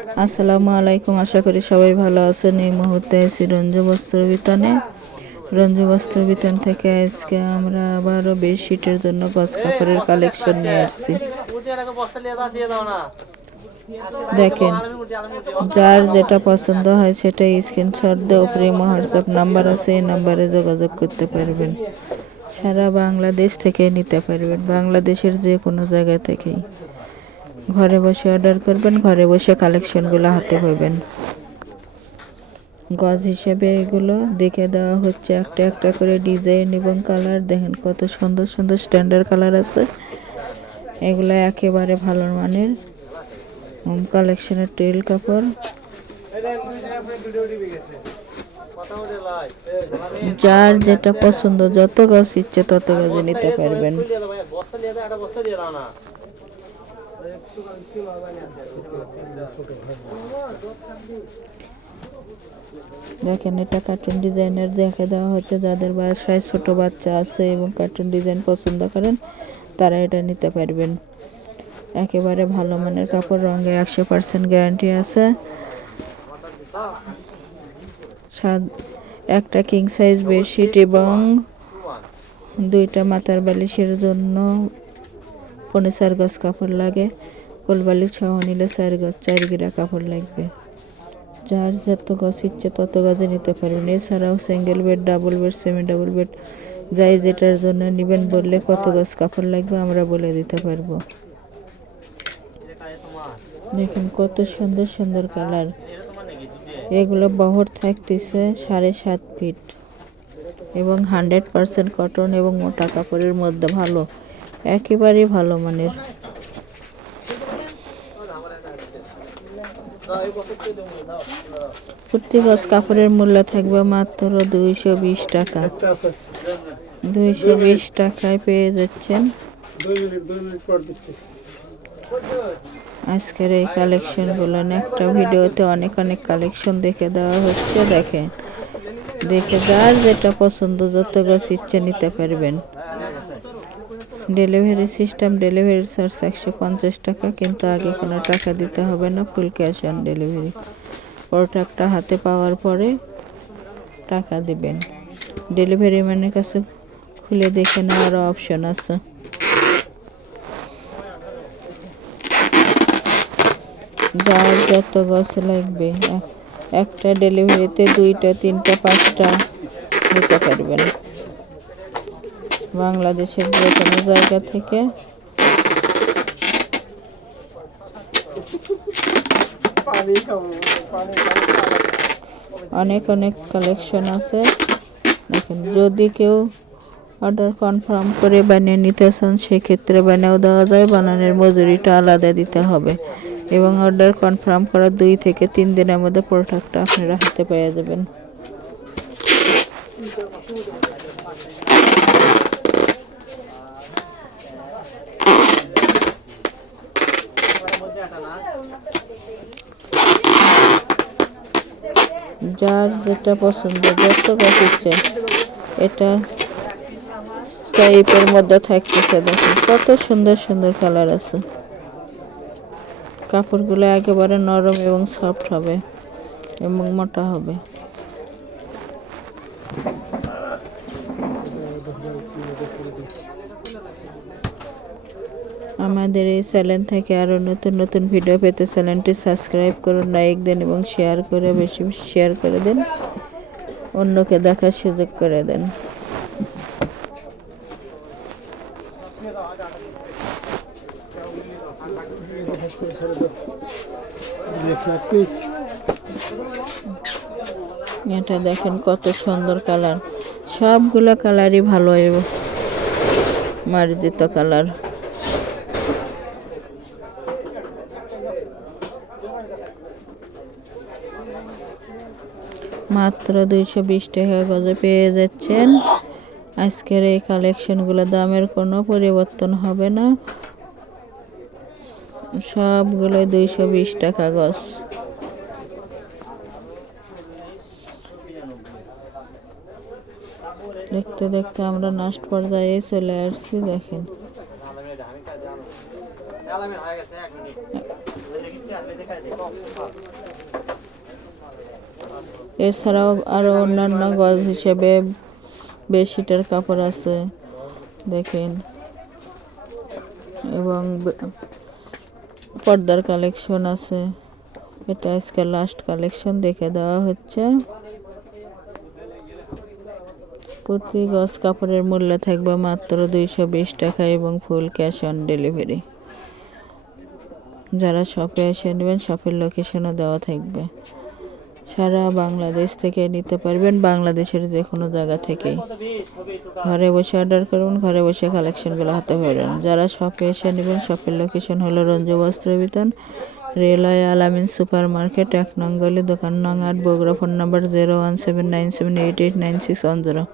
আসসালামু আলাইকুম, আশা করি সবাই ভালো আছেন। এই মুহূর্তে আছি রঞ্জু বস্ত্র বিতানে। রঞ্জু বস্ত্র বিতান থেকে আজকে আমরা আবারও বেডশিটের জন্য গজ কাপড়ের কালেকশন নিয়ে আসছি। দেখেন, যার যেটা পছন্দ হয় সেটাই স্ক্রিনশট দিয়ে উপরে হোয়াটসঅ্যাপ নাম্বার আছে, এই নাম্বারে যোগাযোগ করতে পারবেন। সারা বাংলাদেশ থেকে নিতে পারবেন, বাংলাদেশের যে কোনো জায়গা থেকেই। ঘরে বসে অর্ডার করবেন, ঘরে বসে কালেকশনগুলো হাতে পাবেন। গজ হিসেবে এগুলো দেখে দেওয়া হচ্ছে একটা একটা করে ডিজাইন এবং কালার। দেখেন কত সুন্দর সুন্দর স্ট্যান্ডার্ড কালার আছে। এগুলো একেবারে ভালো মানের কালেকশনের টেল কাপড়। যার যেটা পছন্দ, যত গজ ইচ্ছে তত গজে নিতে পারবেন। দেখেন, এটা কার্টুন ডিজাইনের দেখে দেওয়া হচ্ছে। যাদের বাসায় ছোট বাচ্চা আছে এবং কার্টুন ডিজাইন পছন্দ করেন তারা এটা নিতে পারবেন। একেবারে ভালো মানের কাপড়, রঙের 100% গ্যারান্টি আছে। একটা কিং সাইজ বেডশিট এবং দুইটা মাথার বালিশের জন্য 4 গজ কাপড় লাগে। কোলবালিশ সহ নিলে 4 গিরা কাপড় লাগবে। যার যত গজ ইচ্ছে তত গজে নিতে পারবেন। এছাড়াও single bed, double bed, semi double bed, যাই যেটার জন্য নেবেন বললে কত গজ কাপড় লাগবে আমরা বলে দিতে পারবো। দেখেন কত সুন্দর সুন্দর কালার। এগুলো বহর থাকতেছে 7.5 ফিট এবং 100% কটন এবং মোটা কাপড়ের মধ্যে, ভালো, একেবারে ভালো মানের। প্রতি গজ কাপড়ের মূল্য থাকবে মাত্র 220 টাকা। 220 টাকায় পেয়ে যাচ্ছেন আজকের এই কালেকশনগুলো। একটা ভিডিওতে অনেক অনেক কালেকশন দেখে দেওয়া হচ্ছে। দেখেন, দেখে যার যেটা পছন্দ যত গজ ইচ্ছে নিতে পারবেন। ডেলিভারি সিস্টেম, ডেলিভারি চার্জ 150 টাকা, কিন্তু আগে কোনো টাকা দিতে হবে না, ফুল ক্যাশ অন ডেলিভারি। প্রোডাক্টটা হাতে পাওয়ার পরে টাকা দিবেন। ডেলিভারি ম্যানের কাছে খুলে দেখে নেওয়ার অপশন আছে। যার যত গজ লাগবে, একটা ডেলিভারিতে 2টা, 3টা, 5টা নিতে পারবেন। বাংলাদেশের যে কোনো জায়গা থেকে। অনেক অনেক কালেকশন আছে। দেখেন, যদি কেউ অর্ডার কনফার্ম করে বানিয়ে নিতে চান সেক্ষেত্রে বানিয়েও দেওয়া যায়, বানানোর মজুরিটা আলাদা দিতে হবে। এবং অর্ডার কনফার্ম করার 2 থেকে 3 দিনের মধ্যে প্রোডাক্টটা আপনারা হাতে পেয়ে যাবেন। যার যেটা পছন্দ যত গজ ইচ্ছে, এটা টাইপের মধ্যে থাকতেছে। দেখেন কত সুন্দর সুন্দর কালার আছে। কাপড়গুলো একেবারে নরম এবং সফট হবে এবং মোটা হবে। আমাদের এই চ্যানেল থেকে আরও নতুন নতুন ভিডিও পেতে চ্যানেলটি সাবস্ক্রাইব করুন, লাইক দেন এবং শেয়ার করে, বেশি বেশি শেয়ার করে দেন, অন্যকে দেখার সুযোগ করে দেন। এটা দেখেন কত সুন্দর কালার। সবগুলো কালারই ভালো এবং মার্জিত কালার। মাত্র 220 টাকা গজে পেয়ে যাচ্ছেন। আজকের এই কালেকশনগুলো দামের কোনো পরিবর্তন হবে না, সবগুলো 220 টাকা গজ। দেখতে দেখতে আমরা লাস্ট পর্যায়ে চলে আসছি। দেখেন এছাড়াও আরো অন্যান্য গজ হিসেবে বেডশিটের কাপড় আছে দেখেন, এবং পর্দার কালেকশন আছে। এটা আজকে লাস্ট কালেকশন দেখে দেওয়া হচ্ছে। প্রতি গজ কাপড়ের মূল্য থাকবে মাত্র 220 টাকা এবং ফুল ক্যাশ অন ডেলিভারি। যারা শপে এসে নেবেন শপের লোকেশনও দেওয়া থাকবে। সারা বাংলাদেশ থেকে নিতে পারবেন, বাংলাদেশের যে কোনো জায়গা থেকেই। ঘরে বসে অর্ডার করুন, ঘরে বসে কালেকশনগুলো হাতে পাবেন। যারা শপে এসে নেবেন শপের লোকেশন হলো রঞ্জু বস্ত্র বিতান, রেলওয়ে আলামিন সুপার মার্কেট, 1 নং গলি, দোকান নং 8, বগুড়া। Phone number 017978896110।